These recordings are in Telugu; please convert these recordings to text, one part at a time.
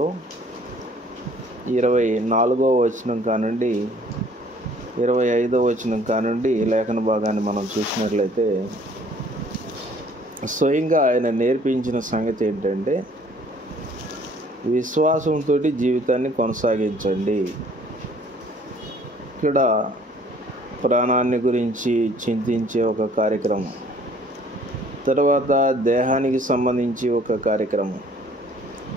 అధ్యాయంలో 24వ వచనం కానుండి 25వ వచనం కానుండి లేఖన భాగాన్ని మనం చూసినట్లయితే స్వయంగా ఆయన నేర్పించిన సంగతి ఏంటంటే విశ్వాసంతో జీవితాన్ని కొనసాగించండి. ఇక్కడ ప్రాణాన్ని గురించి చింతించే ఒక కార్యక్రమం, తర్వాత దేహానికి సంబంధించి ఒక కార్యక్రమం,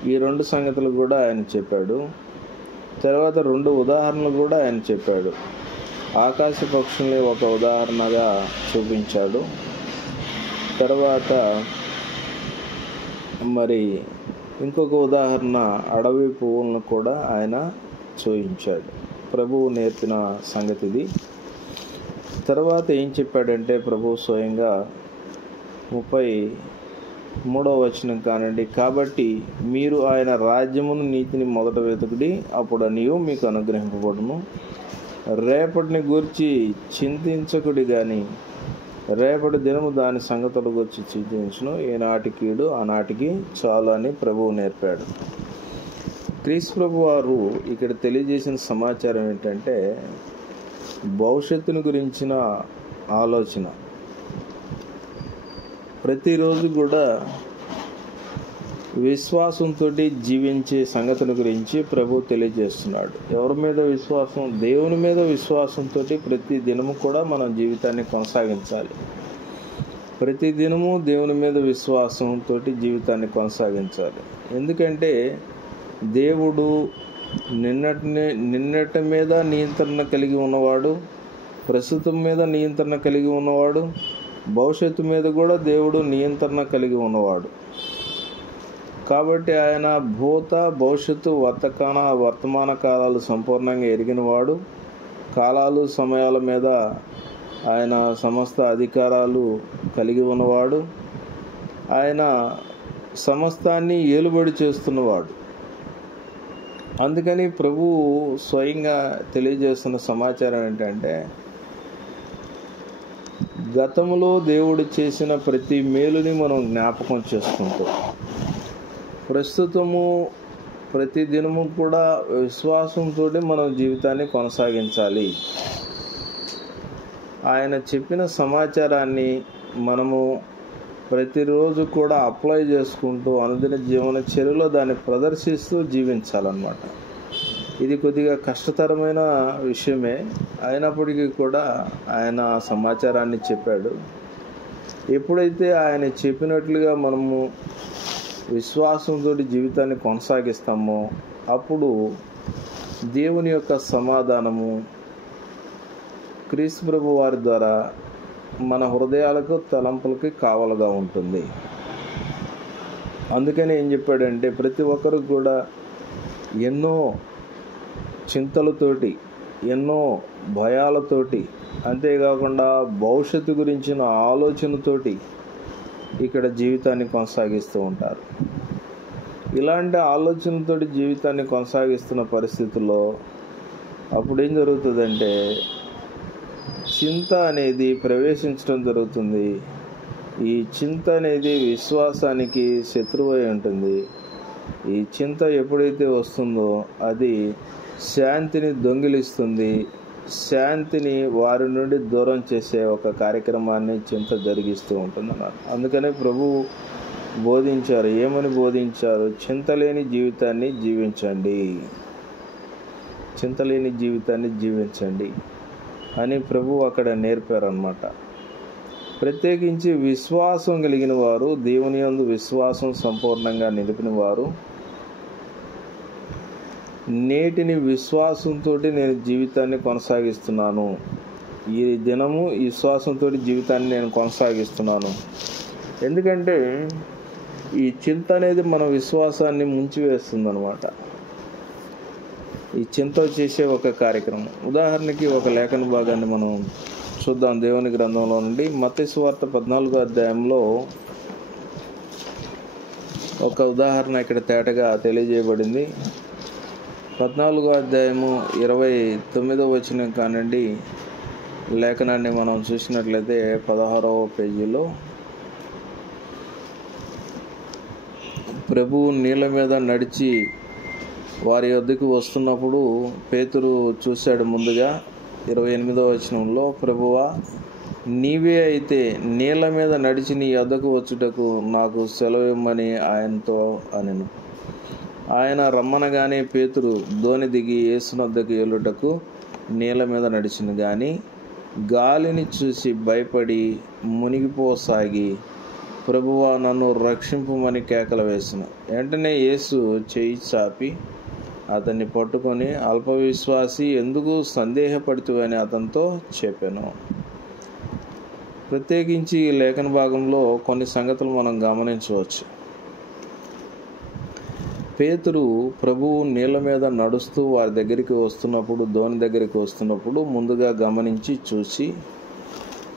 ఈ 2 సంగతులు కూడా ఆయన చెప్పాడు. తర్వాత 2 ఉదాహరణలు కూడా ఆయన చెప్పాడు. ఆకాశ పక్షుల్ని ఒక ఉదాహరణగా చూపించాడు. తర్వాత మరి ఇంకొక ఉదాహరణ అడవి పువ్వులను కూడా ఆయన చూపించాడు. ప్రభువు నేర్పిన సంగతి ఇది. తర్వాత ఏం చెప్పాడంటే ప్రభువు స్వయంగా 33వ వచనం కానండి, కాబట్టి మీరు ఆయన రాజ్యమును నీతిని మొదట వెతుకుడి, అప్పుడు అనియు మీకు అనుగ్రహింపబడును. రేపటిని గూర్చి చింతించకుడి గాని రేపటి దినము దాని సంగతుల గురించి చింతించును. ఈనాటి కీడు ఆనాటికి చాలు అని ప్రభువు నేర్పాడు. క్రీస్తు ప్రభు వారు ఇక్కడ తెలియజేసిన సమాచారం ఏంటంటే భవిష్యత్తుని గురించిన ఆలోచన. ప్రతిరోజు కూడా విశ్వాసంతో జీవించే సంగతుల గురించి ప్రభు తెలియజేస్తున్నాడు. ఎవరి మీద విశ్వాసం? దేవుని మీద విశ్వాసంతో ప్రతి దినము కూడా మనం జీవితాన్ని కొనసాగించాలి. ప్రతి దినము దేవుని మీద విశ్వాసంతో జీవితాన్ని కొనసాగించాలి. ఎందుకంటే దేవుడు నిన్నటి మీద నియంత్రణ కలిగి ఉన్నవాడు, ప్రస్తుతం మీద నియంత్రణ కలిగి ఉన్నవాడు, భవిష్యత్తు మీద కూడా దేవుడు నియంత్రణ కలిగి ఉన్నవాడు. కాబట్టి ఆయన భూత భవిష్యత్తు వర్తమాన కాలాలు సంపూర్ణంగా ఎరిగినవాడు. కాలాలు సమయాల మీద ఆయన సమస్త అధికారాలు కలిగి ఉన్నవాడు. ఆయన సమస్తాన్ని ఏలుబడి చేస్తున్నవాడు. అందుకని ప్రభువు స్వయంగా తెలియజేస్తున్న సమాచారం ఏంటంటే గతంలో దేవుడు చేసిన ప్రతి మేలుని మనం జ్ఞాపకం చేసుకుంటూ ప్రస్తుతము ప్రతి దినము కూడా విశ్వాసంతో మనం జీవితాన్ని కొనసాగించాలి. ఆయన చెప్పిన సమాచారాన్ని మనము ప్రతిరోజు కూడా అప్లై చేసుకుంటూ అనుదిన జీవన చర్యలో దాన్ని ప్రదర్శిస్తూ జీవించాలన్నమాట. ఇది కొద్దిగా కష్టతరమైన విషయమే, అయినప్పటికీ కూడా ఆయన సమాచారాన్ని చెప్పాడు. ఎప్పుడైతే ఆయన చెప్పినట్లుగా మనము విశ్వాసంతో జీవితాన్ని కొనసాగిస్తామో అప్పుడు దేవుని యొక్క సమాధానము క్రీస్తు ప్రభు వారి ద్వారా మన హృదయాలకు తలంపులకి కావలుగా ఉంటుంది. అందుకని ఏం చెప్పాడంటే ప్రతి ఒక్కరు కూడా ఎన్నో చింతలతోటి, ఎన్నో భయాలతోటి, అంతేకాకుండా భవిష్యత్తు గురించిన ఆలోచనతోటి ఇక్కడ జీవితాన్ని కొనసాగిస్తూ ఉంటారు. ఇలాంటి ఆలోచనతోటి జీవితాన్ని కొనసాగిస్తున్న పరిస్థితుల్లో అప్పుడు ఏం జరుగుతుందంటే చింత అనేది ప్రవేశించడం జరుగుతుంది. ఈ చింత అనేది విశ్వాసానికి శత్రువై ఉంటుంది. ఈ చింత ఎప్పుడైతే వస్తుందో అది శాంతిని దొంగిలిస్తుంది. శాంతిని వారి నుండి దూరం చేసే ఒక కార్యక్రమాన్ని చింత జరిగిస్తూ ఉంటుందన్నారు. అందుకనే ప్రభువు బోధించారు. ఏమని బోధించారు? చింతలేని జీవితాన్ని జీవించండి, చింతలేని జీవితాన్ని జీవించండి అని ప్రభువు అక్కడ నేర్పారన్నమాట. ప్రత్యేకించి విశ్వాసం కలిగిన వారు, దేవుని యందు విశ్వాసం సంపూర్ణంగా నిలిపిన వారు, నేటిని విశ్వాసంతో నేను జీవితాన్ని కొనసాగిస్తున్నాను, ఈ దినము ఈ విశ్వాసంతో జీవితాన్ని నేను కొనసాగిస్తున్నాను. ఎందుకంటే ఈ చింత అనేది మన విశ్వాసాన్ని ముంచివేస్తుంది అన్నమాట. ఈ చింత చేసే ఒక కార్యక్రమం. ఉదాహరణకి ఒక లేఖన భాగాన్ని మనం చూద్దాం దేవుని గ్రంథంలో నుండి. మత్తయి సువార్త 14వ అధ్యాయంలో ఒక ఉదాహరణ ఇక్కడ తేటగా తెలియజేయబడింది. 14వ అధ్యాయము 29వ వచనం కానండి లేఖనాన్ని మనం చూసినట్లయితే 16వ పేజీలో ప్రభువు నీళ్ళ మీద నడిచి వారి యొద్దకు వస్తున్నప్పుడు పేతురు చూశాడు. ముందుగా 28వ వచనంలో, ప్రభువా, నీవే అయితే నీళ్ళ మీద నడిచి నీ యొద్దకు వచ్చుటకు నాకు సెలవిమ్మని ఆయనతో అనెను. ఆయన రమ్మనగానే పేతురు దోణి దిగి యేసునొద్దకు వెళ్ళుటకు నీళ్ళ మీద నడిచిను. గాని గాలిని చూసి భయపడి మునిగిపోసాగి, ప్రభువా, నన్ను రక్షింపుమని కేకలు వేసెను. వెంటనే యేసు చేయి చాపి అతన్ని పట్టుకొని, అల్పవిశ్వాసి, ఎందుకు సందేహపడుతువని అతనితో చెప్పాను. ప్రత్యేకించి ఈ లేఖన భాగంలో కొన్ని సంగతులు మనం గమనించవచ్చు. పేతురు ప్రభువు నీళ్ళ మీద నడుస్తూ వారి దగ్గరికి వస్తున్నప్పుడు, దోణి దగ్గరికి వస్తున్నప్పుడు ముందుగా గమనించి చూసి,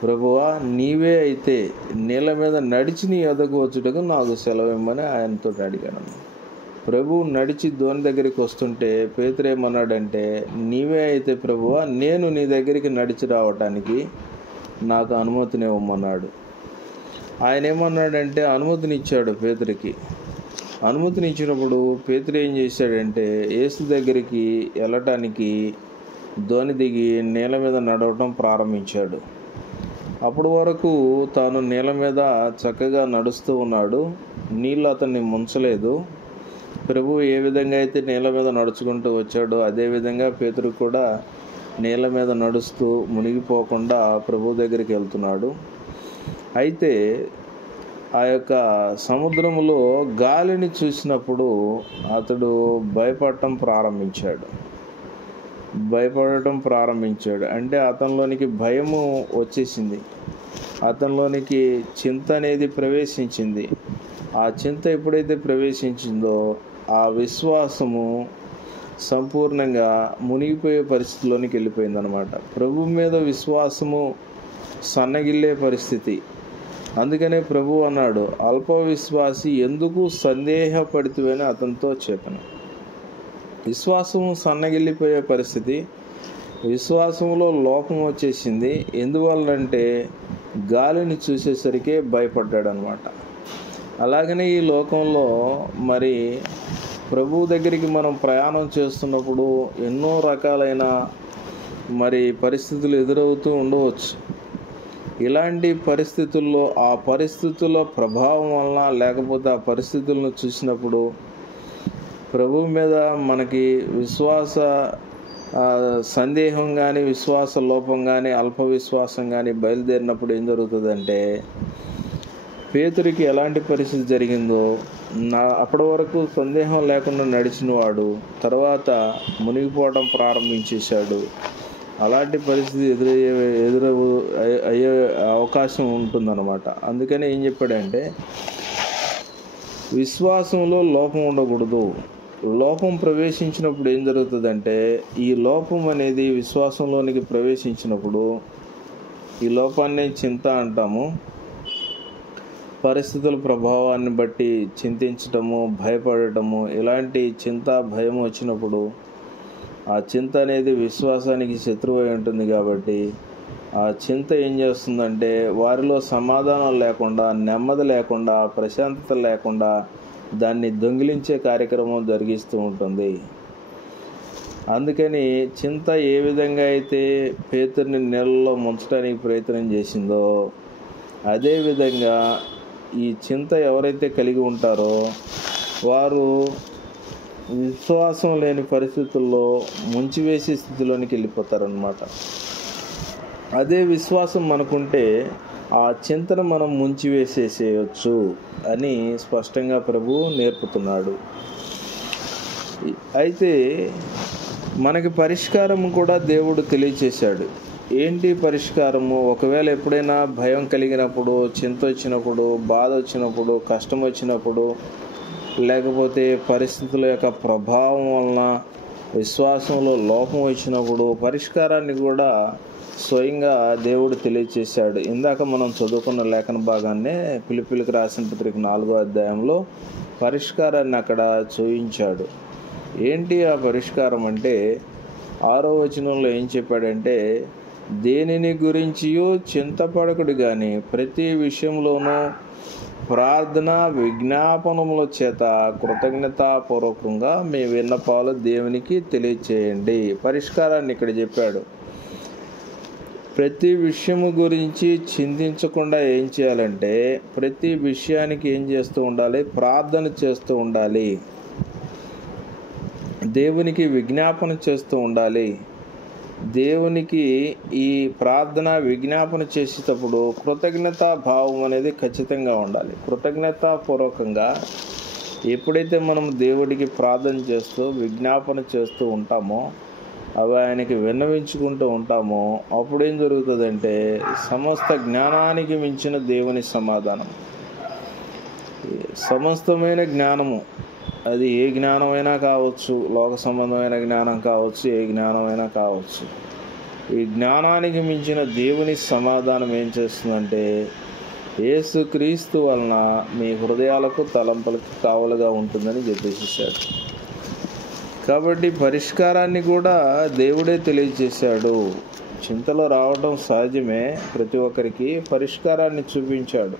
ప్రభువా, నీవే అయితే నీళ్ళ మీద నడిచి నీ యొద్దకు వచ్చుటకు నాకు సెలవిమ్మని ఆయనతో అడిగాను. ప్రభువు నడిచి దోణి దగ్గరికి వస్తుంటే పేతురు ఏమన్నాడంటే, నీవే అయితే ప్రభువా, నేను నీ దగ్గరికి నడిచి రావటానికి నాకు అనుమతినివ్వమన్నాడు. ఆయన ఏమన్నాడంటే అనుమతినిచ్చాడు పేతురికి. అనుమతినిచ్చినప్పుడు పేతురు ఏం చేశాడంటే యేసు దగ్గరికి వెళ్ళటానికి దోణి దిగి నీళ్ళ మీద నడవటం ప్రారంభించాడు. అప్పటి వరకు తాను నీళ్ళ మీద చక్కగా నడుస్తూ ఉన్నాడు. నీళ్ళు అతన్ని ముంచలేదు. ప్రభువు ఏ విధంగా అయితే నీళ్ళ మీద నడుచుకుంటూ వచ్చాడో అదేవిధంగా పేతురు కూడా నీళ్ళ మీద నడుస్తూ మునిగిపోకుండా ప్రభు దగ్గరికి వెళ్తున్నాడు. అయితే ఆ యొక్క సముద్రంలో గాలిని చూసినప్పుడు అతడు భయపడటం ప్రారంభించాడు. అంటే అతనిలోనికి భయము వచ్చేసింది, అతనిలోనికి చింత అనేది ప్రవేశించింది. ఆ చింత ఎప్పుడైతే ప్రవేశించిందో ఆ విశ్వాసము సంపూర్ణంగా మునిగిపోయే పరిస్థితిలోనికి వెళ్ళిపోయిందనమాట. ప్రభు మీద విశ్వాసము సన్నగిల్లే పరిస్థితి. అందుకనే ప్రభు అన్నాడు, అల్ప విశ్వాసి, ఎందుకు సందేహపడితివని అతనితో చెప్పాను. విశ్వాసము సన్నగిల్లిపోయే పరిస్థితి, విశ్వాసంలో లోపం వచ్చేసింది. ఎందువల్లంటే గాలిని చూసేసరికి భయపడ్డాడు అనమాట. అలాగనే ఈ లోకంలో మరి ప్రభు దగ్గరికి మనం ప్రయాణం చేస్తున్నప్పుడు ఎన్నో రకాలైన మరి పరిస్థితులు ఎదురవుతూ ఉండవచ్చు. ఇలాంటి పరిస్థితుల్లో ఆ పరిస్థితుల ప్రభావం వలన, లేకపోతే ఆ పరిస్థితులను చూసినప్పుడు ప్రభు మీద మనకి విశ్వాస సందేహం కానీ, విశ్వాస లోపం కానీ, అల్ప విశ్వాసం కానీ బయలుదేరినప్పుడు ఏం జరుగుతుందంటే, పేతురికి ఎలాంటి పరిస్థితి జరిగిందో, అప్పటి వరకు సందేహం లేకుండా నడిచిన వాడు తర్వాత మునిగిపోవడం ప్రారంభించేశాడు. అలాంటి పరిస్థితి అయ్యే అవకాశం ఉంటుందన్నమాట. అందుకని ఏం చెప్పాడంటే, విశ్వాసంలో లోపం ఉండకూడదు. లోపం ప్రవేశించినప్పుడు ఏం జరుగుతుందంటే, ఈ లోపం అనేది విశ్వాసంలోనికి ప్రవేశించినప్పుడు ఈ లోపాన్ని చింత అంటాము. పరిస్థితుల ప్రభావాన్ని బట్టి చింతించటము, భయపడటము, ఇలాంటి చింత, భయం వచ్చినప్పుడు ఆ చింత అనేది విశ్వాసానికి శత్రువు అయి ఉంటుంది. కాబట్టి ఆ చింత ఏం చేస్తుందంటే వారిలో సమాధానం లేకుండా, నెమ్మది లేకుండా, ప్రశాంతత లేకుండా దాన్ని దొంగిలించే కార్యక్రమం జరిగిస్తూ ఉంటుంది. అందుకని చింత ఏ విధంగా అయితే పేతురుని నీళ్ళలో ముంచడానికి ప్రయత్నం చేసిందో, అదేవిధంగా ఈ చింత ఎవరైతే కలిగి ఉంటారో వారు విశ్వాసం లేని పరిస్థితుల్లో ముంచివేసే స్థితిలోనికి వెళ్ళిపోతారనమాట. అదే విశ్వాసం మనకుంటే ఆ చింతను మనం ముంచివేసేసేయచ్చు అని స్పష్టంగా ప్రభువు నేర్పుతున్నాడు. అయితే మనకి పరిష్కారం కూడా దేవుడు తెలియచేశాడు. ఏంటి పరిష్కారము? ఒకవేళ ఎప్పుడైనా భయం కలిగినప్పుడు, చింత వచ్చినప్పుడు, బాధ వచ్చినప్పుడు, కష్టం వచ్చినప్పుడు, లేకపోతే పరిస్థితుల యొక్క ప్రభావం వలన విశ్వాసంలో లోపం వచ్చినప్పుడు పరిష్కారాన్ని కూడా స్వయంగా దేవుడు తెలియచేశాడు. ఇందాక మనం చదువుకున్న లేఖన భాగాన్నే ఫిలిప్పీయులకు రాసిన పత్రిక 4వ అధ్యాయంలో పరిష్కారాన్ని అక్కడ చూపించాడు. ఏంటి ఆ పరిష్కారం అంటే, 6వ వచనంలో ఏం చెప్పాడంటే, దేనిని గురించియో చింతపడకుడు కానీ ప్రతి విషయంలోనూ ప్రార్థన విజ్ఞాపనముల చేత కృతజ్ఞతాపూర్వకంగా మీ విన్నపాలు దేవునికి తెలియచేయండి. పరిష్కారాన్ని ఇక్కడ చెప్పాడు. ప్రతి విషయము గురించి చింతించకుండా ఏం చేయాలంటే, ప్రతి విషయానికి ఏం చేస్తూ ఉండాలి? ప్రార్థన చేస్తూ ఉండాలి, దేవునికి విజ్ఞాపన చేస్తూ ఉండాలి. దేవునికి ఈ ప్రార్థన విజ్ఞాపన చేసేటప్పుడు కృతజ్ఞతా భావం అనేది ఖచ్చితంగా ఉండాలి. కృతజ్ఞతాపూర్వకంగా ఎప్పుడైతే మనం దేవుడికి ప్రార్థన చేస్తూ విజ్ఞాపన చేస్తూ ఉంటామో, అవి ఆయనకి విన్నవించుకుంటూ ఉంటామో, అప్పుడేం జరుగుతుందంటే సమస్త జ్ఞానానికి మించిన దేవుని సమాధానం, సమస్తమైన జ్ఞానము, అది ఏ జ్ఞానమైనా కావచ్చు, లోక సంబంధమైన జ్ఞానం కావచ్చు, ఏ జ్ఞానమైనా కావచ్చు, ఈ జ్ఞానానికి మించిన దేవుని సమాధానం ఏం చేస్తుందంటే యేసుక్రీస్తు వలన మీ హృదయాలకు తలంపులకు కావలుగా ఉంటుందని చెప్పేసేసాడు. కాబట్టి పరిష్కారాన్ని కూడా దేవుడే తెలియజేశాడు. చింతలో రావడం సహజమే, ప్రతి ఒక్కరికి పరిష్కారాన్ని చూపించాడు.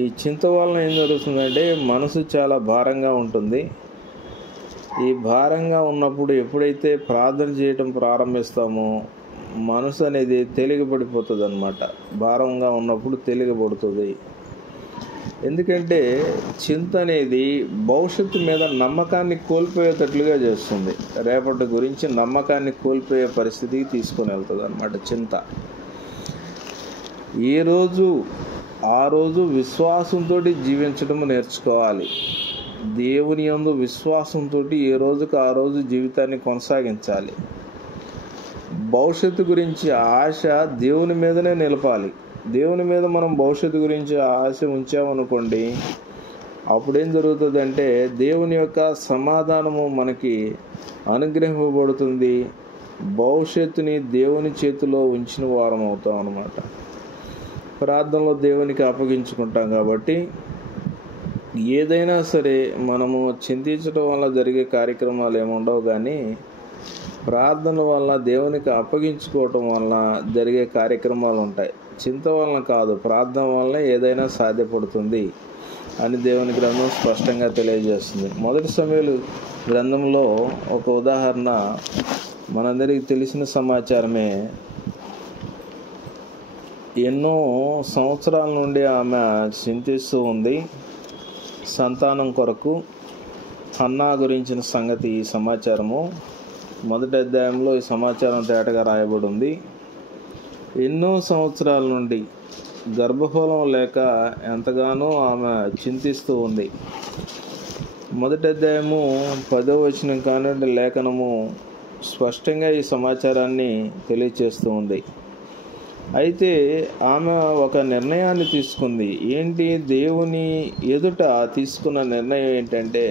ఈ చింత వలన ఏం జరుగుతుందంటే మనసు చాలా భారంగా ఉంటుంది. ఈ భారంగా ఉన్నప్పుడు ఎప్పుడైతే ప్రార్థన చేయటం ప్రారంభిస్తామో మనసు అనేది తేలికపడిపోతుంది అన్నమాట. భారంగా ఉన్నప్పుడు తేలికపడుతుంది. ఎందుకంటే చింత అనేది భవిష్యత్తు మీద నమ్మకాన్ని కోల్పోయేటట్లుగా చేస్తుంది. రేపటి గురించి నమ్మకాన్ని కోల్పోయే పరిస్థితికి తీసుకొని వెళ్తుంది అన్నమాట చింత. ఏ రోజు ఆ రోజు విశ్వాసంతో జీవించడం నేర్చుకోవాలి. దేవుని యందు విశ్వాసంతో ఏ రోజుకు ఆ రోజు జీవితాన్ని కొనసాగించాలి. భవిష్యత్తు గురించి ఆశ దేవుని మీదనే నిలపాలి. దేవుని మీద మనం భవిష్యత్తు గురించి ఆశ ఉంచామనుకోండి, అప్పుడేం జరుగుతుందంటే దేవుని యొక్క సమాధానము మనకి అనుగ్రహింపబడుతుంది. భవిష్యత్తుని దేవుని చేతిలో ఉంచిన వారం అవుతాం అన్నమాట. ప్రార్థనలో దేవునికి అప్పగించుకుంటాం కాబట్టి ఏదైనా సరే మనము చింతించడం వల్ల జరిగే కార్యక్రమాలు ఏముండవు, కానీ ప్రార్థన వల్ల దేవునికి అప్పగించుకోవటం వల్ల జరిగే కార్యక్రమాలు ఉంటాయి. చింత వలన కాదు, ప్రార్థన వలన ఏదైనా సాధ్యపడుతుంది అని దేవుని గ్రంథం స్పష్టంగా తెలియజేస్తుంది. మొదటి సమూయేలు గ్రంథంలో ఒక ఉదాహరణ మనందరికీ తెలిసిన సమాచారమే. ఎన్నో సంవత్సరాల నుండి ఆమె చింతిస్తూ ఉంది సంతానం కొరకు. హన్నా గురించిన సంగతి ఈ సమాచారము మొదటి అధ్యాయంలో ఈ సమాచారం తేటగా రాయబడి ఉంది. ఎన్నో సంవత్సరాల నుండి గర్భఫలం లేక ఎంతగానో ఆమె చింతిస్తూ ఉంది. మొదటి అధ్యాయము 10వ వచనం కానివ్వండి లేఖనము స్పష్టంగా ఈ సమాచారాన్ని తెలియచేస్తూ ఉంది. అయితే ఆమె ఒక నిర్ణయాన్ని తీసుకుంది. ఏంటి? దేవుని ఎదుట తీసుకున్న నిర్ణయం ఏంటంటే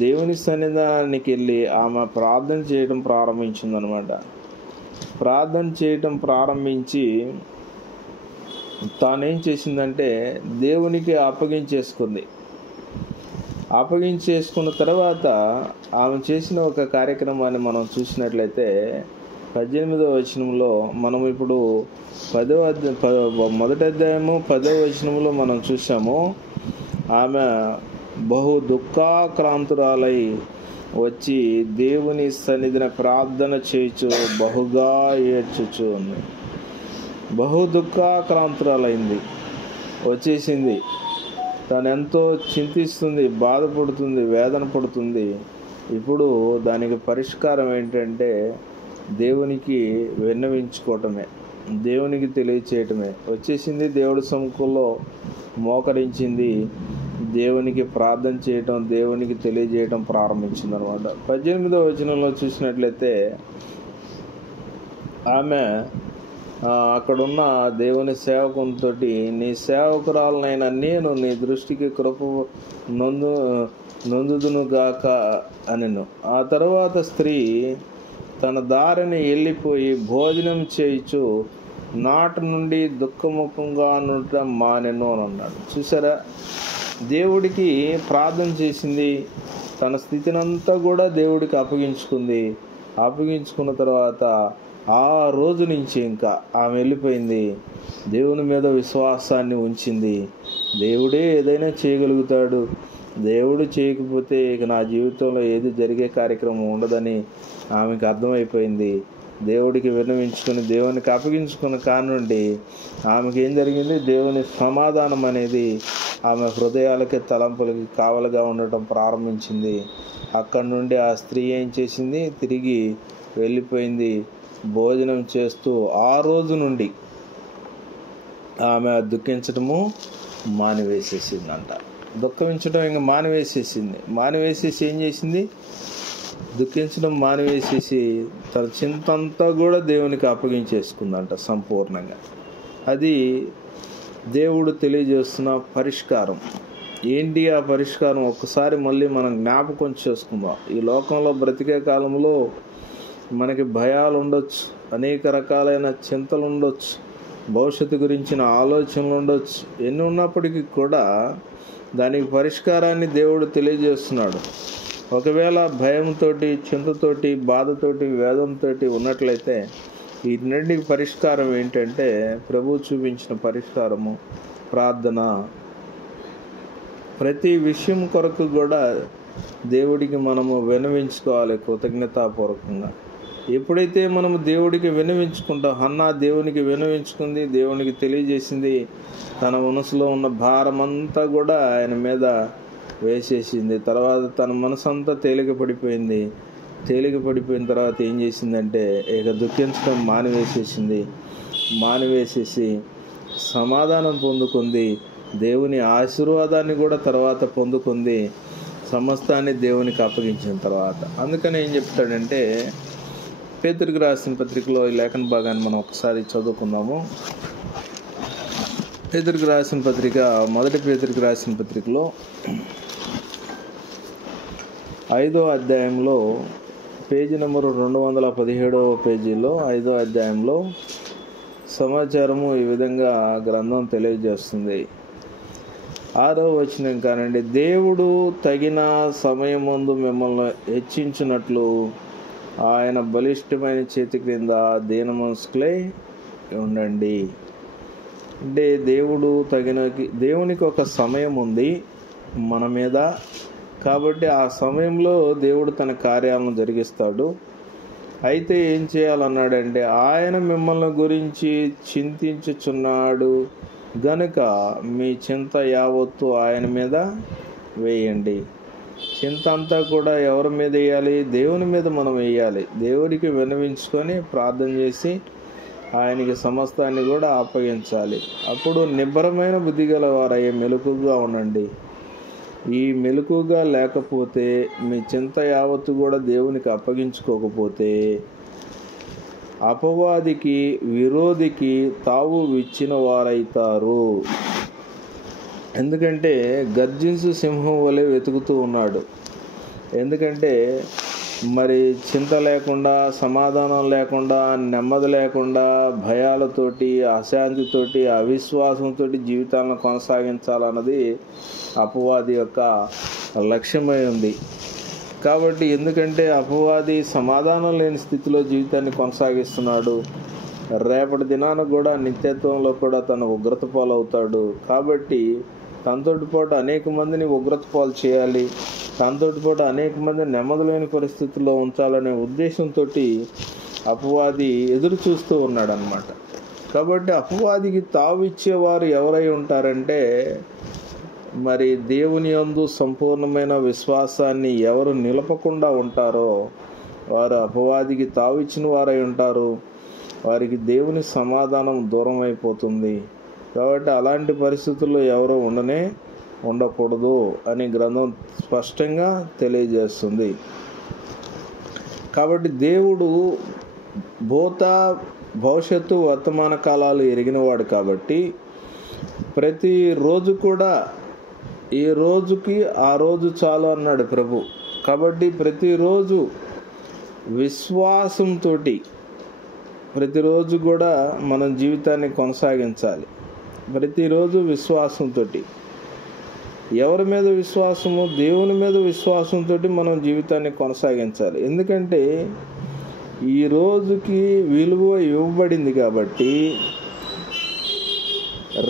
దేవుని సన్నిధానానికి వెళ్ళి ఆమె ప్రార్థన చేయడం ప్రారంభించిందనమాట. ప్రార్థన చేయటం ప్రారంభించి తానేం చేసిందంటే దేవునికి అప్పగించేసుకుంది. అప్పగించేసుకున్న తర్వాత ఆమె చేసిన ఒక కార్యక్రమాన్ని మనం చూసినట్లయితే 18వ వచనంలో మనం ఇప్పుడు మొదటి అధ్యాయము 10వ వచనంలో మనం చూసాము. ఆమె బహు దుఃఖాక్రాంతురాలై వచ్చి దేవుని సన్నిధిన ప్రార్థన చేయుచు బహుగా ఏడ్చుచు ఉంది. బహు దుఃఖాక్రాంతురాలైంది, వచ్చేసింది. తను ఎంతో చింతిస్తుంది, బాధపడుతుంది, వేదన పడుతుంది. ఇప్పుడు దానికి పరిష్కారం ఏంటంటే దేవునికి విన్నవించుకోవటమే, దేవునికి తెలియచేయటమే. వచ్చేసింది, దేవుడి సముఖంలో మోకరించింది, దేవునికి ప్రార్థన చేయటం, దేవునికి తెలియజేయటం ప్రారంభించింది అనమాట. 18వ వచనంలో చూసినట్లయితే ఆమె అక్కడున్న దేవుని సేవకునితో, నీ సేవకురాలనైనా నేను నీ దృష్టికి కృప నొందుదును గాక అనెను. ఆ తర్వాత స్త్రీ తన దారిని వెళ్ళిపోయి భోజనం చేయుచు నాటి నుండి దుఃఖముఖంగా ఉండటం మానెను అని అన్నాడు. చూసారా, దేవుడికి ప్రార్థన చేసింది, తన స్థితినంతా కూడా దేవుడికి అప్పగించుకుంది. అప్పగించుకున్న తర్వాత ఆ రోజు నుంచి ఇంకా ఆమె వెళ్ళిపోయింది, దేవుని మీద విశ్వాసాన్ని ఉంచింది. దేవుడే ఏదైనా చేయగలుగుతాడు, దేవుడు చేయకపోతే ఇక నా జీవితంలో ఏది జరిగే కార్యక్రమం ఉండదని ఆమెకు అర్థమైపోయింది. దేవుడికి విన్నవించుకొని దేవునికి అప్పగించుకున్న కానుండి ఆమెకి ఏం జరిగింది, దేవుని సమాధానం అనేది ఆమె హృదయాలకి తలంపులకి కావలుగా ఉండటం ప్రారంభించింది. అక్కడి నుండి ఆ స్త్రీ ఏం చేసింది, తిరిగి వెళ్ళిపోయింది. భోజనం చేస్తూ ఆ రోజు నుండి ఆమె దుఃఖించడము మానివేసేసిందంట. దుఃఖించడం ఇంకా మానివేసేసి ఏం చేసింది, దుఃఖించడం మానివేసేసి తన చింతంతా కూడా దేవునికి అప్పగించేసుకుందంట సంపూర్ణంగా. అది దేవుడు తెలియజేస్తున్న పరిష్కారం. ఏంటి ఆ పరిష్కారం? ఒక్కసారి మళ్ళీ మనం జ్ఞాపకం చేసుకుందాం. ఈ లోకంలో బ్రతికే కాలంలో మనకి భయాలు ఉండొచ్చు, అనేక రకాలైన చింతలు ఉండొచ్చు, భవిష్యత్తు గురించిన ఆలోచనలు ఉండొచ్చు. ఎన్ని ఉన్నప్పటికీ కూడా దానికి పరిష్కారాన్ని దేవుడు తెలియజేస్తున్నాడు. ఒకవేళ భయంతో, చింతతోటి, బాధతోటి, వేదంతో ఉన్నట్లయితే వీటిన్నిటికి పరిష్కారం ఏంటంటే ప్రభు చూపించిన పరిష్కారము ప్రార్థన. ప్రతి విషయం కొరకు కూడా దేవుడికి మనము విన్నవించుకోవాలి కృతజ్ఞతాపూర్వకంగా. ఎప్పుడైతే మనము దేవుడికి విన్నవించుకుంటాం, హన్నా దేవునికి విన్నవించుకుంది, దేవునికి తెలియజేసింది, తన మనసులో ఉన్న భారమంతా కూడా ఆయన మీద వేసేసింది. తర్వాత తన మనసంతా తేలిక పడిపోయిన తర్వాత ఏం చేసిందంటే ఇక దుఃఖించడం మానివేసేసి సమాధానం పొందుకుంది. దేవుని ఆశీర్వాదాన్ని కూడా తర్వాత పొందుకుంది, సమస్తాన్ని దేవునికి అప్పగించిన తర్వాత. అందుకని ఏం చెప్తాడంటే, పేతురుకు రాసిన పత్రికలో ఈ లేఖన భాగాన్ని మనం ఒకసారి చదువుకుందాము. పేతురుకు రాసిన పత్రిక, మొదటి పేతురుకు రాసిన పత్రికలో 5వ అధ్యాయంలో పేజీ నెంబరు 217వ పేజీలో 5వ అధ్యాయంలో సమాచారము ఈ విధంగా గ్రంథం తెలియజేస్తుంది. 6వ వచనం కానండి, దేవుడు తగిన సమయమందు మిమ్మల్ని హెచ్చించినట్లు ఆయన బలిష్టమైన చేతి క్రింద దీన మనస్కులై ఉండండి. అంటే దేవునికి ఒక సమయం ఉంది మన మీద, కాబట్టి ఆ సమయంలో దేవుడు తన కార్యాలను జరిగిస్తాడు. అయితే ఏం చేయాలన్నాడంటే, ఆయన మిమ్మల్ని గురించి చింతించుచున్నాడు గనుక మీ చింత యావత్తు ఆయన మీద వేయండి. చింత అంతా కూడా ఎవరి మీద వేయాలి? దేవుని మీద మనం వేయాలి. దేవుడికి విన్నవించుకొని ప్రార్థన చేసి ఆయనకి సమస్తాన్ని కూడా అప్పగించాలి. అప్పుడు నిబ్బరమైన బుద్ధి గల వారయ్యే మెలకుగా ఉండండి. ఈ మెలకుగా లేకపోతే, మీ చింత యావత్తు కూడా దేవునికి అప్పగించుకోకపోతే అపవాదికి, విరోధికి తావు ఇచ్చిన వారైతారు. ఎందుకంటే గర్జించు సింహం వలె వెతుకుతూ ఉన్నాడు. ఎందుకంటే మరి చింత లేకుండా, సమాధానం లేకుండా, నెమ్మది లేకుండా, భయాలతోటి, అశాంతితోటి, అవిశ్వాసంతో జీవితాలను కొనసాగించాలన్నది అపవాది యొక్క లక్ష్యమై ఉంది. కాబట్టి ఎందుకంటే అపవాది సమాధానం లేని స్థితిలో జీవితాన్ని కొనసాగిస్తున్నాడు. రేపటి దినాన కూడా నిత్యత్వంలో కూడా తను ఉగ్రత పాలవుతాడు. కాబట్టి తనతోటి పాటు అనేక మందిని ఉగ్రత పాలు చేయాలి, తనతోటి పాటు అనేక మందిని నెమ్మది లేని పరిస్థితుల్లో ఉంచాలనే ఉద్దేశంతో అపవాది ఎదురు చూస్తూ ఉన్నాడు అన్నమాట. కాబట్టి అపవాదికి తావు ఇచ్చేవారు ఎవరై ఉంటారంటే, మరి దేవుని యందు సంపూర్ణమైన విశ్వాసాన్ని ఎవరు నిలపకుండా ఉంటారో వారు అపవాదికి తావు ఇచ్చిన వారై ఉంటారు. వారికి దేవుని సమాధానం దూరం అయిపోతుంది. కాబట్టి అలాంటి పరిస్థితుల్లో ఎవరో ఉండకూడదు అని గ్రంథం స్పష్టంగా తెలియజేస్తుంది. కాబట్టి దేవుడు భవిష్యత్తు వర్తమాన కాలాలు ఎరిగినవాడు. కాబట్టి ప్రతిరోజు కూడా ఈ రోజుకి ఆ రోజు చాలు అన్నాడు ప్రభు. కాబట్టి ప్రతిరోజు విశ్వాసంతో ప్రతిరోజు కూడా మనం జీవితాన్ని కొనసాగించాలి. ప్రతిరోజు విశ్వాసంతో. ఎవరి మీద విశ్వాసము? దేవుని మీద విశ్వాసంతో మనం జీవితాన్ని కొనసాగించాలి. ఎందుకంటే ఈ రోజుకి విలువ ఇవ్వబడింది కాబట్టి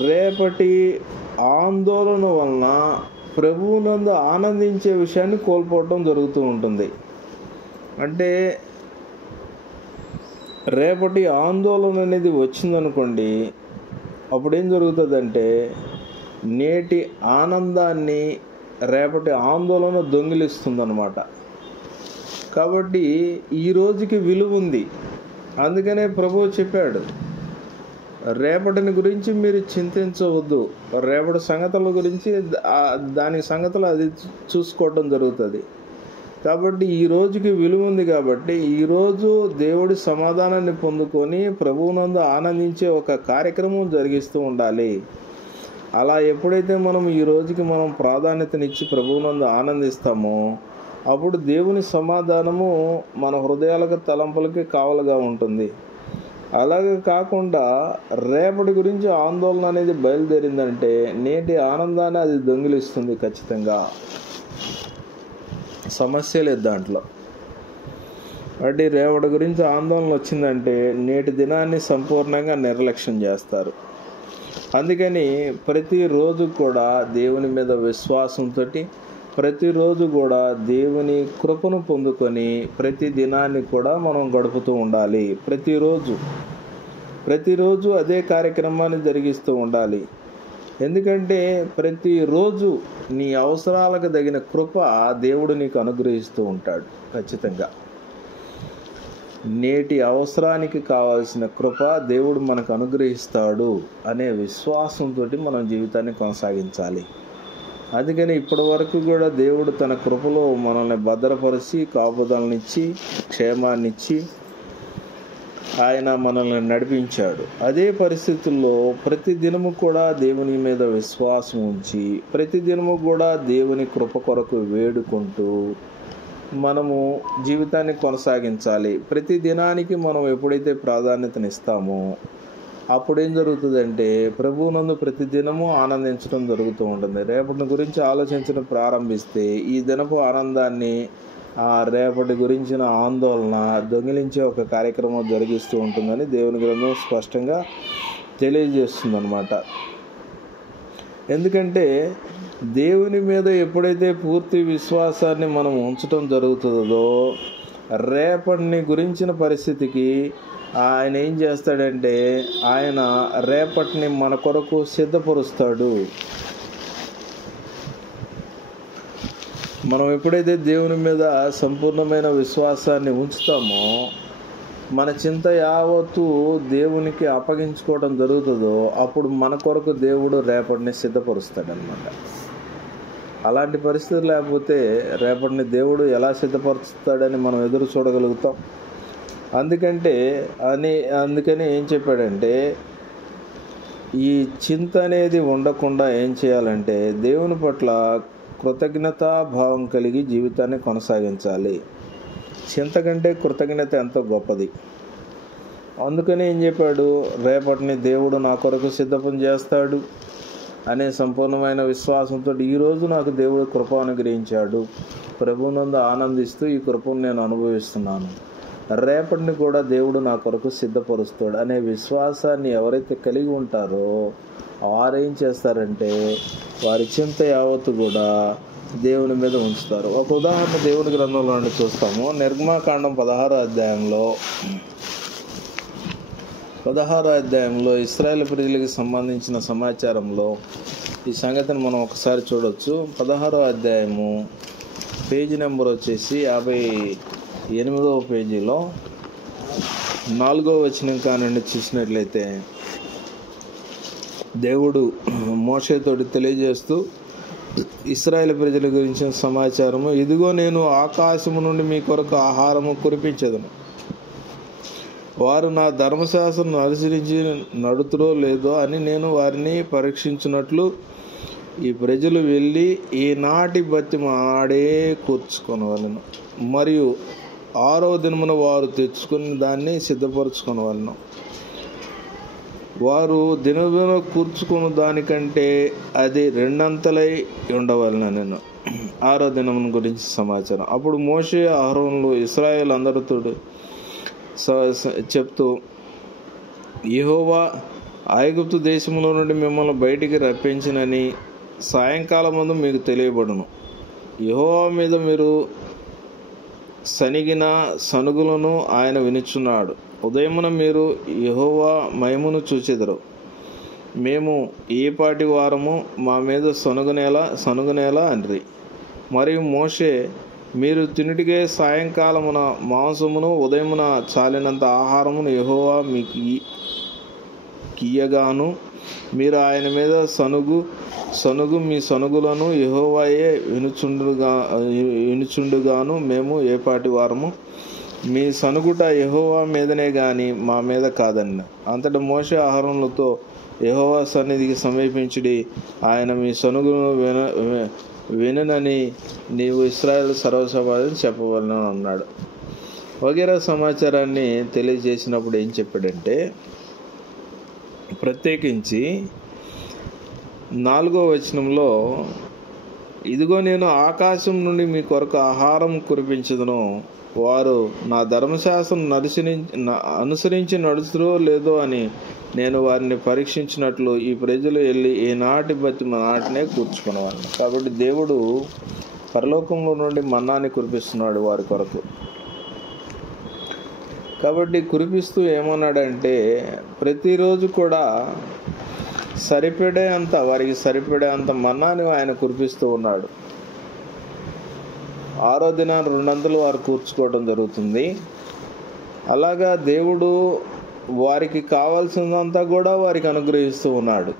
రేపటి ఆందోళన వలన ప్రభువునందు ఆనందించే విషయాన్ని కోల్పోవటం జరుగుతూ ఉంటుంది. అంటే రేపటి ఆందోళన అనేది వచ్చిందనుకోండి, అప్పుడేం జరుగుతుందంటే నేటి ఆనందాన్ని రేపటి ఆందోళన దొంగిలిస్తుందన్నమాట. కాబట్టి ఈ రోజుకి విలువ ఉంది. అందుకనే ప్రభువు చెప్పాడు, రేపటిని గురించి మీరు చింతించవద్దు, రేపటి సంగతుల గురించి దాని సంగతులు అది చూసుకోవటం జరుగుతుంది. కాబట్టి ఈ రోజుకి విలువ ఉంది. కాబట్టి ఈరోజు దేవుడి సమాధానాన్ని పొందుకొని ప్రభువునందు ఆనందించే ఒక కార్యక్రమం జరిగిస్తూ ఉండాలి. అలా ఎప్పుడైతే మనం ఈ రోజుకి మనం ప్రాధాన్యతనిచ్చి ప్రభువునందు ఆనందిస్తామో అప్పుడు దేవుని సమాధానము మన హృదయాలకు తలంపులకి కావలుగా ఉంటుంది. అలాగే కాకుండా రేపటి గురించి ఆందోళన అనేది బయలుదేరిందంటే నేటి ఆనందాన్ని అది దొంగిలిస్తుంది. ఖచ్చితంగా సమస్య లేదు దాంట్లో. అంటే రేపటి గురించి ఆందోళన వచ్చిందంటే నేటి దినాన్ని సంపూర్ణంగా నిర్లక్ష్యం చేస్తారు. అందుకని ప్రతిరోజు కూడా దేవుని మీద విశ్వాసంతో ప్రతిరోజు కూడా దేవుని కృపను పొందుకొని ప్రతి దినాన్ని కూడా మనం గడుపుతూ ఉండాలి. ప్రతిరోజు అదే కార్యక్రమాన్ని జరిగిస్తూ ఉండాలి. ఎందుకంటే ప్రతిరోజు నీ అవసరాలకు తగిన కృప దేవుడు నీకు అనుగ్రహిస్తూ ఉంటాడు. ఖచ్చితంగా నేటి అవసరానికి కావాల్సిన కృప దేవుడు మనకు అనుగ్రహిస్తాడు అనే విశ్వాసంతో మనం జీవితాన్ని కొనసాగించాలి. అందుకని ఇప్పటి వరకు కూడా దేవుడు తన కృపలో మనల్ని భద్రపరిచి కాపుదలనిచ్చి క్షేమాన్నిచ్చి ఆయన మనల్ని నడిపించాడు. అదే పరిస్థితుల్లో ప్రతి దినము కూడా దేవుని మీద విశ్వాసం ఉంచి ప్రతి దినము కూడా దేవుని కృప కొరకు వేడుకుంటూ మనము జీవితాన్ని కొనసాగించాలి. ప్రతి దినానికి మనం ఎప్పుడైతే ప్రాధాన్యతనిస్తామో అప్పుడేం జరుగుతుందంటే ప్రభువునందు ప్రతి దినము ఆనందించడం జరుగుతూ ఉంటుంది. రేపటి గురించి ఆలోచించడం ప్రారంభిస్తే ఈ దినపు ఆనందాన్ని రేపటి గురించిన ఆందోళన దొంగిలించే ఒక కార్యక్రమం జరిగిస్తూ ఉంటుందని దేవుని గ్రంథం స్పష్టంగా తెలియజేస్తుందన్నమాట. ఎందుకంటే దేవుని మీద ఎప్పుడైతే పూర్తి విశ్వాసాన్ని మనం ఉంచడం జరుగుతుందో రేపటిని గురించిన పరిస్థితికి ఆయన ఏం చేస్తాడంటే ఆయన రేపటిని మన కొరకు సిద్ధపరుస్తాడు. మనం ఎప్పుడైతే దేవుని మీద సంపూర్ణమైన విశ్వాసాన్ని ఉంచుతామో మన చింత యావత్తు దేవునికి అప్పగించుకోవడం జరుగుతుందో అప్పుడు మన కొరకు దేవుడు రేపటిని సిద్ధపరుస్తాడనమాట. అలాంటి పరిస్థితి లేకపోతే రేపటిని దేవుడు ఎలా సిద్ధపరుస్తాడని మనం ఎదురు చూడగలుగుతాం. అందుకని ఏం చెప్పాడంటే ఈ చింత అనేది ఉండకుండా ఏం చేయాలంటే దేవుని పట్ల కృతజ్ఞతాభావం కలిగి జీవితాన్ని కొనసాగించాలి. చింత కంటే కృతజ్ఞత ఎంతో గొప్పది. అందుకని ఏం చెప్పాడు, రేపటిని దేవుడు నా కొరకు సిద్ధం చేస్తాడు అనే సంపూర్ణమైన విశ్వాసంతో ఈరోజు నాకు దేవుడు కృప అనుగ్రహించాడు, ప్రభువునందు ఆనందిస్తూ ఈ కృపను నేను అనుభవిస్తున్నాను, రేపటిని కూడా దేవుడు నా కొరకు సిద్ధపరుస్తాడు అనే విశ్వాసాన్ని ఎవరైతే కలిగి ఉంటారో వారేం చేస్తారంటే వారి చింత యావత్తు కూడా దేవుని మీద ఉంచుతారు. ఒక ఉదాహరణ దేవుని గ్రంథంలో నుండి చూస్తాము. నిర్గమాకాండం 16వ అధ్యాయంలో ఇశ్రాయేలు ప్రజలకు సంబంధించిన సమాచారంలో ఈ సంగతిని మనం ఒకసారి చూడవచ్చు. 16వ అధ్యాయము పేజీ నెంబర్ వచ్చేసి 58వ పేజీలో 4వ వచనం కానుండి చూసినట్లయితే దేవుడు మోషేతోటి తెలియజేస్తూ ఇశ్రాయేలు ప్రజల గురించిన సమాచారము, ఇదిగో నేను ఆకాశము నుండి మీ కొరకు ఆహారము కురిపించదను, వారు నా ధర్మశాస్త్రం అనుసరించి నడుతురో లేదో అని నేను వారిని పరీక్షించినట్లు ఈ ప్రజలు వెళ్ళి ఈనాటి బతి ఆడే కూర్చుకొనవలను, మరియు 6వ దినమున వారు తెచ్చుకుని దాన్ని సిద్ధపరచుకొనవలను. వారు దినదిన కూర్చుకున్న దానికంటే అది 2 అంతలై ఉండవలన నేను. 6వ దినం గురించి సమాచారం. అప్పుడు మోషే అహరోనులు ఇశ్రాయేలు అందరితో చెప్తూ, యెహోవా ఐగుప్తు దేశంలో నుండి మిమ్మల్ని బయటికి రప్పించినని సాయంకాలం ముందు మీకు తెలియబడును. యెహోవా మీద మీరు సనిగిన సనుగులను ఆయన వినుచున్నాడు. ఉదయమున మీరు యెహోవా మహిమను చూచెదరు. మేము ఏ పాటి వారము, మా మీద సనుగునేలా అనిరి. మరియు మోషే, మీరు తినుటికే సాయంకాలమున మాంసమును ఉదయమున చాలినంత ఆహారమును యెహోవా మీకు ఇయ్యగాను మీరు ఆయన మీద సనుగు మీ సనుగులను యెహోవాయే వినుచుండుగాను మేము ఏపాటి వారము, మీ సనుగుట యెహోవా మీదనే గాని మా మీద కాదన్న. అంతటా మోషే అహరోనులతో, యెహోవా సన్నిధికి సమీపించుడి, ఆయన మీ సనుగులను వినునని నీవు ఇశ్రాయేలు సర్వసమాజం చెప్పవలను అన్నాడు. వగేరా సమాచారాన్ని తెలియజేసినప్పుడు ఏం చెప్పాడంటే, ప్రత్యేకించి 4వ వచనంలో, ఇదిగో నేను ఆకాశం నుండి మీ కొరకు ఆహారం కురిపించదును, వారు నా ధర్మశాస్త్రం అనుసరించి నడుచురో లేదో అని నేను వారిని పరీక్షించినట్లు ఈ ప్రజలు వెళ్ళి ఏ నాటి బతి మా నాటినే కూర్చుకునేవారు. కాబట్టి దేవుడు పరలోకంలో నుండి మన్నాని కురిపిస్తున్నాడు వారి కొరకు. కాబట్టి కురిపిస్తూ ఏమన్నాడంటే, ప్రతిరోజు కూడా వారికి సరిపడే అంత మన్నాని ఆయన కురిపిస్తూ ఉన్నాడు. 6వ దినాన్ని 200 వారు కూర్చుకోవడం జరుగుతుంది. అలాగా దేవుడు వారికి కూడా వారికి అనుగ్రహిస్తూ ఉన్నాడు.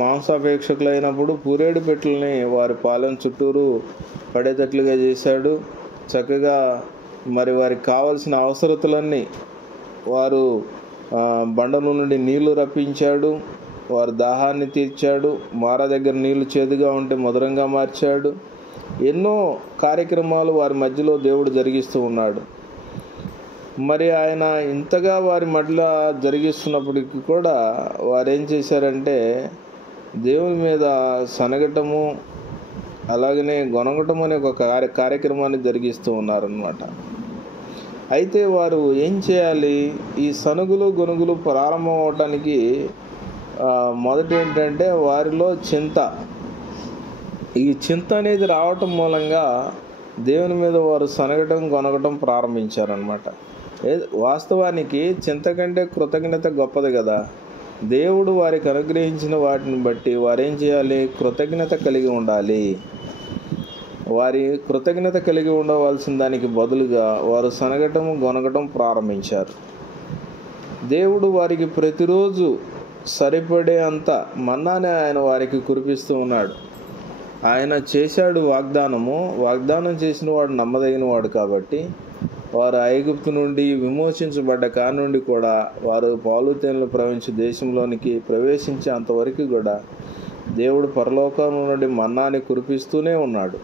మాంసాపేక్షకులైనప్పుడు పూరేడు పెట్టెలని వారి పాలెం చుట్టూరు పడేటట్లుగా చేశాడు. చక్కగా మరి వారికి కావలసిన అవసరతలన్నీ వారు బండల నుండి నీళ్లు రప్పించాడు. వారి దాహాన్ని తీర్చాడు. మారా దగ్గర నీళ్లు చేదుగా ఉంటే మధురంగా మార్చాడు. ఎన్నో కార్యక్రమాలు వారి మధ్యలో దేవుడు జరిగిస్తూ ఉన్నాడు. మరి ఆయన ఇంతగా వారి మధ్యలో జరిగిస్తున్నప్పటికీ కూడా వారు ఏం చేశారంటే, దేవుని మీద సనగటము అలాగనే గొనగటం అనే ఒక కార్యక్రమాన్ని జరిగిస్తూ ఉన్నారన్నమాట. అయితే వారు ఏం చేయాలి? ఈ సనుగులు గొనుగులు ప్రారంభం అవటానికి మొదట ఏంటంటే వారిలో చింత. ఈ చింత అనేది రావటం మూలంగా దేవుని మీద వారు సనగటం గొనగటం ప్రారంభించారనమాట. వాస్తవానికి చింత కంటే కృతజ్ఞత గొప్పది కదా. దేవుడు వారికి అనుగ్రహించిన వాటిని బట్టి వారేం చేయాలి? కృతజ్ఞత కలిగి ఉండాలి. వారి కృతజ్ఞత కలిగి ఉండవలసిన దానికి బదులుగా వారు సనగటం గొనగటం ప్రారంభించారు. దేవుడు వారికి ప్రతిరోజు సరిపడే అంత మన్నానే ఆయన వారికి కురిపిస్తూ ఉన్నాడు. ఆయన చేశాడు వాగ్దానం చేసిన వాడు నమ్మదగిన వాడు. కాబట్టి వారు ఐగుప్తు నుండి విమోచించబడ్డ కాడి నుండి కూడా వారు పాలు తేనెలు ప్రవహించే దేశంలోనికి ప్రవేశించే అంతవరకు కూడా దేవుడు పరలోకం నుండి మన్నాని కురిపిస్తూనే ఉన్నాడు.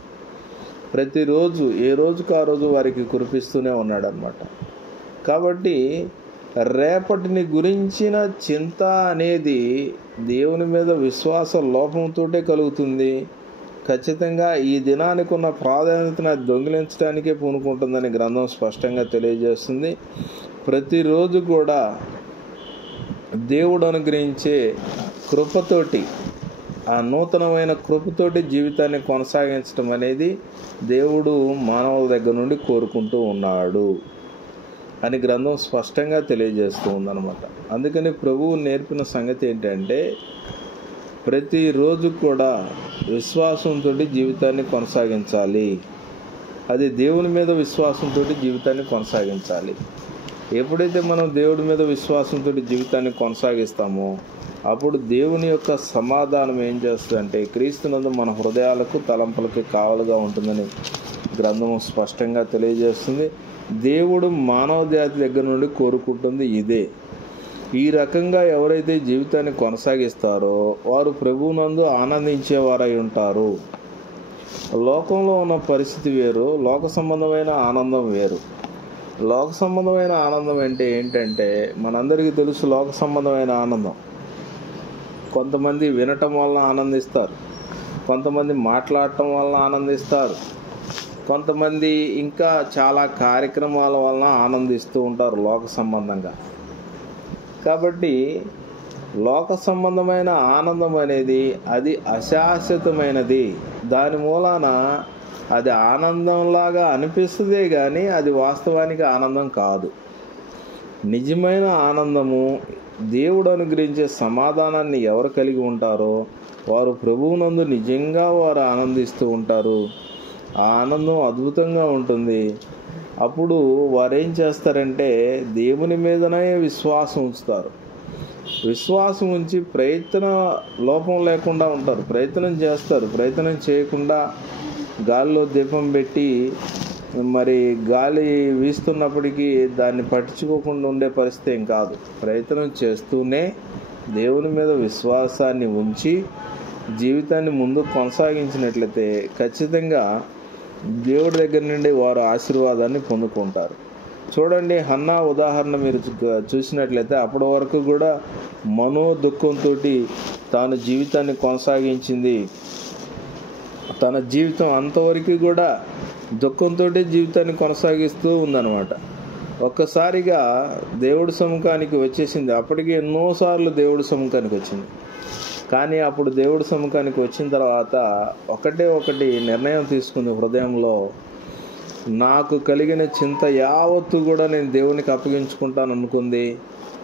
ప్రతిరోజు ఏ రోజుకు ఆ రోజు వారికి కురిపిస్తూనే ఉన్నాడు అన్నమాట. కాబట్టి రేపటిని గురించిన చింత అనేది దేవుని మీద విశ్వాస లోపంతో కలుగుతుంది. ఖచ్చితంగా ఈ దినానికి ఉన్న ప్రాధాన్యతను దొంగిలించడానికే పూనుకుంటుందని గ్రంథం స్పష్టంగా తెలియజేస్తుంది. ప్రతిరోజు కూడా దేవుడు అనుగ్రహించే కృపతోటి, ఆ నూతనమైన కృపతోటి జీవితాన్ని కొనసాగించడం అనేది దేవుడు మానవుల దగ్గర నుండి కోరుకుంటూ ఉన్నాడు అని గ్రంథం స్పష్టంగా తెలియజేస్తూ ఉందన్నమాట. అందుకని ప్రభువు నేర్పిన సంగతి ఏంటంటే, ప్రతిరోజు కూడా విశ్వాసంతో జీవితాన్ని కొనసాగించాలి. అది దేవుని మీద విశ్వాసంతో జీవితాన్ని కొనసాగించాలి. ఎప్పుడైతే మనం దేవుడి మీద విశ్వాసంతో జీవితాన్ని కొనసాగిస్తామో అప్పుడు దేవుని యొక్క సమాధానం ఏం చేస్తుందంటే క్రీస్తునందు మన హృదయాలకు తలంపులకి కావలుగా ఉంటుందని గ్రంథము స్పష్టంగా తెలియజేస్తుంది. దేవుడు మానవ జాతి దగ్గర నుండి కోరుకుంటుంది ఇదే. ఈ రకంగా ఎవరైతే జీవితాన్ని కొనసాగిస్తారో వారు ప్రభువునందు ఆనందించేవారై ఉంటారు. లోకంలో ఉన్న పరిస్థితి వేరు, లోక సంబంధమైన ఆనందం వేరు. లోక సంబంధమైన ఆనందం అంటే ఏంటంటే మనందరికీ తెలుసు. లోక సంబంధమైన ఆనందం కొంతమంది వినటం వలన ఆనందిస్తారు, కొంతమంది మాట్లాడటం వలన ఆనందిస్తారు, కొంతమంది ఇంకా చాలా కార్యక్రమాల వలన ఆనందిస్తూ ఉంటారు లోక సంబంధంగా. కాబట్టి లోక సంబంధమైన ఆనందం అనేది అది అశాశ్వతమైనది. దాని మూలాన అది ఆనందంలాగా అనిపిస్తుందే కానీ అది వాస్తవానికి ఆనందం కాదు. నిజమైన ఆనందము, దేవుడు అనుగ్రహించే సమాధానాన్ని ఎవరు కలిగి ఉంటారో వారు ప్రభువునందు నిజంగా వారు ఆనందిస్తూ ఉంటారు. ఆ ఆనందం అద్భుతంగా ఉంటుంది. అప్పుడు వారేం చేస్తారంటే దేవుని మీదనే విశ్వాసం ఉంచుతారు. విశ్వాసం ఉంచి ప్రయత్న లోపం లేకుండా ఉంటారు. ప్రయత్నం చేస్తారు. ప్రయత్నం చేయకుండా గాలిలో దీపం పెట్టి మరి గాలి వీస్తున్నప్పటికీ దాన్ని పట్టించుకోకుండా ఉండే పరిస్థితి ఏం కాదు. ప్రయత్నం చేస్తూనే దేవుని మీద విశ్వాసాన్ని ఉంచి జీవితాన్ని ముందుకు కొనసాగించినట్లయితే ఖచ్చితంగా దేవుడి దగ్గర నుండి వారు ఆశీర్వాదాన్ని పొందుకుంటారు. చూడండి, హన్నా ఉదాహరణ మీరు చూసినట్లయితే అప్పటి వరకు కూడా మనోదుఖంతో తాను జీవితాన్ని కొనసాగించింది. తన జీవితం అంతవరకు కూడా దుఃఖంతో జీవితాన్ని కొనసాగిస్తూ ఉందన్నమాట. ఒక్కసారిగా దేవుడి సముఖానికి వచ్చేసింది. అప్పటికి ఎన్నోసార్లు దేవుడి సముఖానికి వచ్చింది. కానీ అప్పుడు దేవుడి సముఖానికి వచ్చిన తర్వాత ఒకటి నిర్ణయం తీసుకుంది హృదయంలో. నాకు కలిగిన చింత యావత్తు కూడా నేను దేవునికి అప్పగించుకుంటాను అనుకుంది.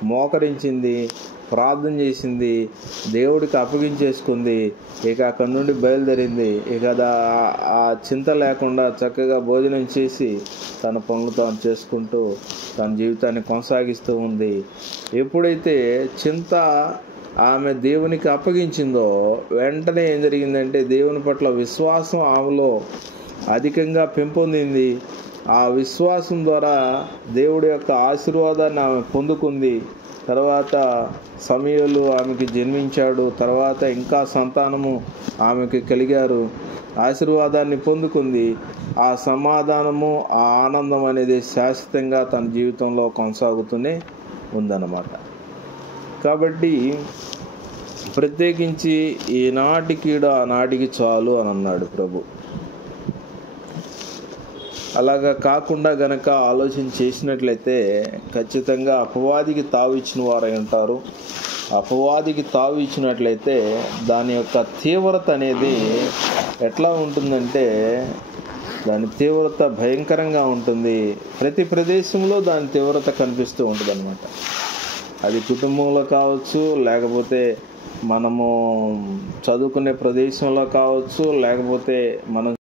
మోకరించింది, ప్రార్థన చేసింది, దేవుడికి అప్పగించేసుకుంది. ఇక అక్కడి నుండి బయలుదేరింది. ఇక ఆ చింత లేకుండా చక్కగా భోజనం చేసి తన పనులు తాను చేసుకుంటూ తన జీవితాన్ని కొనసాగిస్తూ ఉంది. ఎప్పుడైతే చింత ఆమె దేవునికి అప్పగించిందో వెంటనే ఏం జరిగిందంటే దేవుని పట్ల విశ్వాసం ఆమెలో అధికంగా పెంపొందింది. ఆ విశ్వాసం ద్వారా దేవుడి యొక్క ఆశీర్వాదాన్ని ఆమె పొందుకుంది. తర్వాత సమూయేలు ఆమెకి జన్మించాడు. తర్వాత ఇంకా సంతానము ఆమెకి కలిగారు. ఆశీర్వాదాన్ని పొందుకుంది. ఆ సమాధానము, ఆ ఆనందం అనేది శాశ్వతంగా తన జీవితంలో కొనసాగుతూనే ఉందన్నమాట. కాబట్టి ప్రత్యేకించి ఈనాటికీడ ఆనాటికి చాలు అని అన్నాడు ప్రభు. అలాగా కాకుండా గనక ఆలోచన చేసినట్లయితే ఖచ్చితంగా అపవాదికి తావు ఇచ్చిన వారై ఉంటారు. అపవాదికి తావు ఇచ్చినట్లయితే దాని యొక్క తీవ్రత అనేది ఎట్లా ఉంటుందంటే దాని తీవ్రత భయంకరంగా ఉంటుంది. ప్రతి ప్రదేశంలో దాని తీవ్రత కనిపిస్తూ ఉంటుంది అన్నమాట. అది కుటుంబంలో కావచ్చు, లేకపోతే మనము చదువుకునే ప్రదేశంలో కావచ్చు, లేకపోతే మనం